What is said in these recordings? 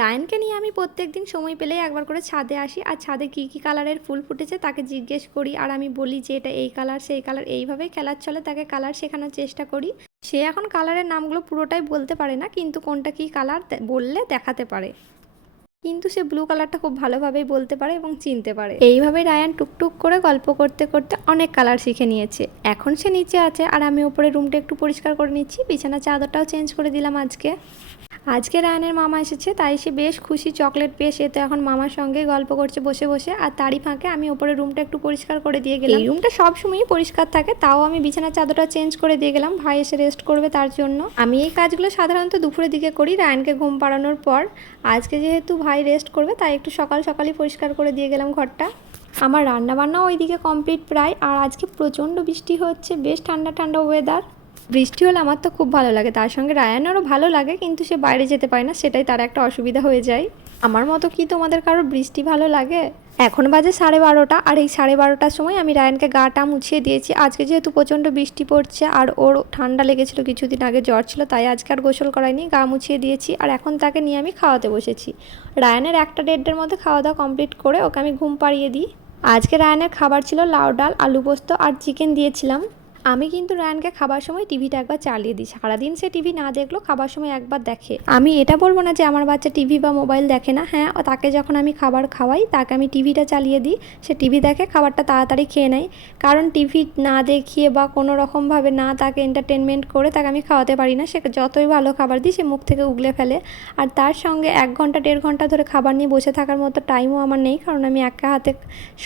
রায়ানকে নিয়ে আমি প্রত্যেকদিন সময় পেলেই একবার করে ছাদে আসি, আর ছাদে কী কী কালারের ফুল ফুটেছে তাকে জিজ্ঞেস করি, আর আমি বলি যে এটা এই কালার সেই কালার, এইভাবেই খেলার ছলে তাকে কালার শেখানোর চেষ্টা করি। সে এখন কালারের নামগুলো পুরোটাই বলতে পারে না, কিন্তু কোনটা কী কালার বললে দেখাতে পারে। কিন্তু সে ব্লু কালারটা খুব ভালোভাবেই বলতে পারে এবং চিনতে পারে। এইভাবেই রায়ান টুকটুক করে গল্প করতে করতে অনেক কালার শিখে নিয়েছে। এখন সে নিচে আছে আর আমি ওপরে রুমটা একটু পরিষ্কার করে নিচ্ছি, বিছানার চাদরটাও চেঞ্জ করে দিলাম আজকে রায়ানের মামা এসেছে, তাই সে বেশ খুশি চকলেট পেয়ে। সে তো এখন মামার সঙ্গে গল্প করছে বসে বসে, আর তারই ফাঁকে আমি ওপরে রুমটা একটু পরিষ্কার করে দিয়ে গেলাম। এই রুমটা সবসময়ই পরিষ্কার থাকে, তাও আমি বিছানার চাদরটা চেঞ্জ করে দিয়ে গেলাম, ভাই এসে রেস্ট করবে তার জন্য। আমি এই কাজগুলো সাধারণত দুপুরের দিকে করি রায়ানকে ঘুম পাড়ানোর পর। আজকে যেহেতু ভাই রেস্ট করবে তাই একটু সকাল সকালই পরিষ্কার করে দিয়ে গেলাম ঘরটা। আমার রান্নাবান্নাও ওইদিকে কমপ্লিট প্রায়। আর আজকে প্রচণ্ড বৃষ্টি হচ্ছে, বেশ ঠান্ডা ঠান্ডা ওয়েদার। বৃষ্টি হলে আমার তো খুব ভালো লাগে, তার সঙ্গে রায়ানেরও ভালো লাগে, কিন্তু সে বাইরে যেতে পারে না, সেটাই তার একটা অসুবিধা হয়ে যায়। আমার মতো কি তোমাদের কারোর বৃষ্টি ভালো লাগে? এখন বাজে 12:30, আর এই 12:30টার সময় আমি রায়ানকে গাটা মুছিয়ে দিয়েছি। আজকে যেহেতু প্রচণ্ড বৃষ্টি পড়ছে আর ওর ঠান্ডা লেগেছিল, কিছুদিন আগে জ্বর ছিল, তাই আজকে আর গোসল করাইনি, গা মুছিয়ে দিয়েছি। আর এখন তাকে নিয়ে আমি খাওয়াতে বসেছি। রায়ানের 1-1:30টার মধ্যে খাওয়া দাওয়া কমপ্লিট করে ওকে আমি ঘুম পাড়িয়ে দিই। আজকে রায়ানের খাবার ছিল লাউ ডাল, আলু পোস্ত আর চিকেন দিয়েছিলাম। আমি কিন্তু রায়ানকে খাবার সময় টিভিটা একবার চালিয়ে দিই। সারাদিন সে টিভি না দেখলেও খাবার সময় একবার দেখে। আমি এটা বলবো না যে আমার বাচ্চা টিভি বা মোবাইল দেখে না। হ্যাঁ, তাকে যখন আমি খাবার খাওয়াই তাকে আমি টিভিটা চালিয়ে দিই, সে টিভি দেখে, খাবারটা তাড়াতাড়ি খেয়ে নেয়। কারণ টিভি না দেখিয়ে বা কোনো রকমভাবে না তাকে এন্টারটেনমেন্ট করে তাকে আমি খাওয়াতে পারি না। সে যতই ভালো খাবার দিই সে মুখ থেকে উগলে ফেলে। আর তার সঙ্গে 1 ঘন্টা 1.5 ঘন্টা ধরে খাবার নিয়ে বসে থাকার মতো টাইমও আমার নেই, কারণ আমি একা হাতে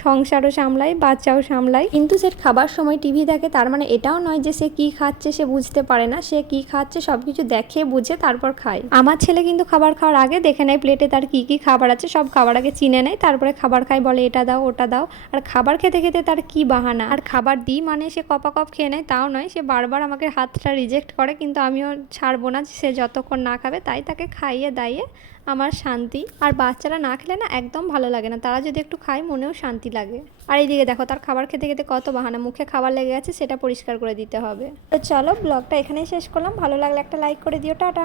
সংসারও সামলাই, বাচ্চাও সামলাই। কিন্তু সে খাবার সময় টিভি দেখে, তার মানে এটাও নয় যে সে কী খাচ্ছে সে বুঝতে পারে না। সে কী খাচ্ছে সব কিছু দেখে বুঝে তারপর খায়। আমার ছেলে কিন্তু খাবার খাওয়ার আগে দেখে নেয় প্লেটে তার কী কী খাবার আছে, সব খাবার আগে চিনে নেয়, তারপরে খাবার খায়, বলে এটা দাও ওটা দাও। আর খাবার খেতে খেতে তার কি বাহানা! আর খাবার দিই মানে সে কপাকপ খেয়ে নেয় তাও নয়, সে বারবার আমাকে হাতটা রিজেক্ট করে, কিন্তু আমিও ছাড়বো না সে যতক্ষণ না খাবে, তাই তাকে খাইয়ে দাইয়ে আমার শান্তি। আর বাচ্চারা না খেলে না একদম ভালো লাগে না, তারা যদি একটু খায় মনেও শান্তি লাগে। আর এইদিকে দেখো তার খাবার খেতে খেতে কত বাহানা, মুখে খাবার লেগে গেছে, সেটা পরিষ্কার করে দিতে হবে। তো চলো ব্লগটা এখানেই শেষ করলাম। ভালো লাগলে একটা লাইক করে দিও, টাটা।